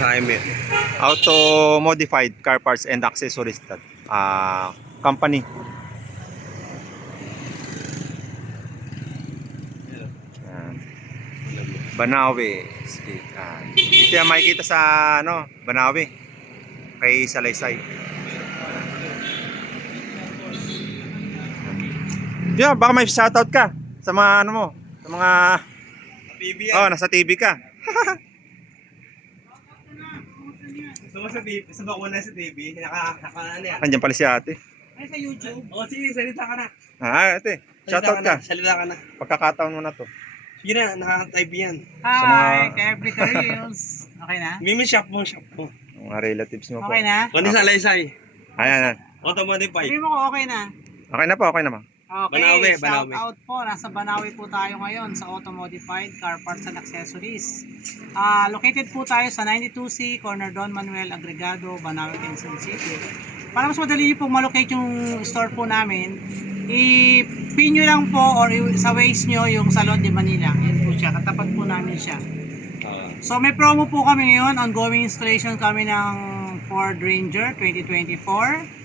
Jaime. Auto Modified Car Parts and Accessories company. Banawe. Dito yan makikita sa Banawe. Kay Salaysay. Yeah, baka may shoutout ka sa mga sa mga TV yan. oh, nasa TV ka. Gusto mo sa TV, sa bakuna sa TV, ano yan? Andiyan pala si ate. Ay, sa YouTube? Oo, sige, salita ka na. Ate, shoutout ka. Salita ka na. Pagkakataon mo na to. Sige na, naka-type yan. Hi, Every Reels. Okay na? Mimi, shop mo. Mga relatives mo po. Okay na? Kundi sa Alaysay. Ayan. Automatic pipe. Sabi mo ko okay na. Okay na po, okay naman. Okay, Banawe. shout out po. Nasa Banawe po tayo ngayon sa Auto Modified Car Parts and Accessories. Located po tayo sa 92C, Corner Don Manuel Agregado, Banawe, Quezon City. Para mas madali nyo po malocate yung store po namin, i-pin nyo lang po or sa Waze nyo yung Salon de Manila. Yan po siya. Katapat po namin siya. So may promo po kami ngayon. Ongoing installation kami ng Ford Ranger 2024.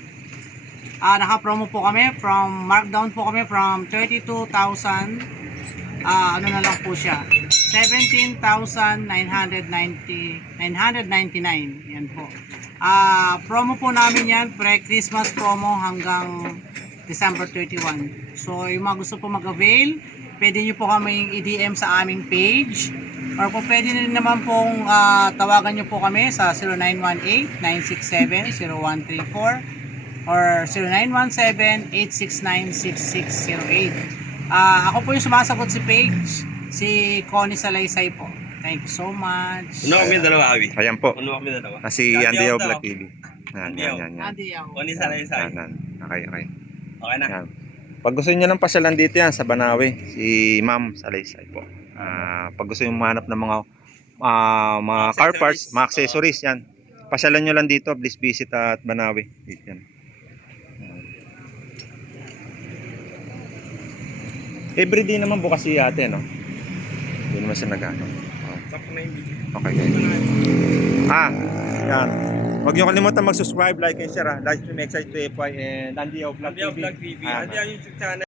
Naka-promo po kami from markdown po kami from 32,000 ano na lang po siya 17,999 yan po. Promo po namin yan pre-Christmas promo hanggang December 31. So yung mga gusto po mag-avail, pwede nyo po kami i-DM sa aming page or po pwede naman pong tawagan nyo po kami sa 0918-967-0134 or 0917-869-6608. Ako po yung sumasagot si Paige, si Connie Salaysay po. Thank you so much. Uno kami dalawa, Abi. Ayan po. Uno kami dalawa. Si Andy Black TV. Yan. Andy ako. Kundi sa Alaysay. Okay. Okay na. Yan. Pag gusto niyo ng pasyalan dito yan sa Banawe, si Ma'am Salaysay po. Pag gusto niyo mahanap ng mga car parts, mga accessories yan. Pasyalan niyo lang dito, please visit at Banawe. Dito yan. Everyday naman bukas si ate, no? Hindi naman siya nag-ano. Sakto na yung video. Okay. Yan. Huwag niyo kalimutan mag-subscribe, like, and share. Like to make sure to FY and Andy Vlog TV. Andy Vlog TV. Andy YouTube channel.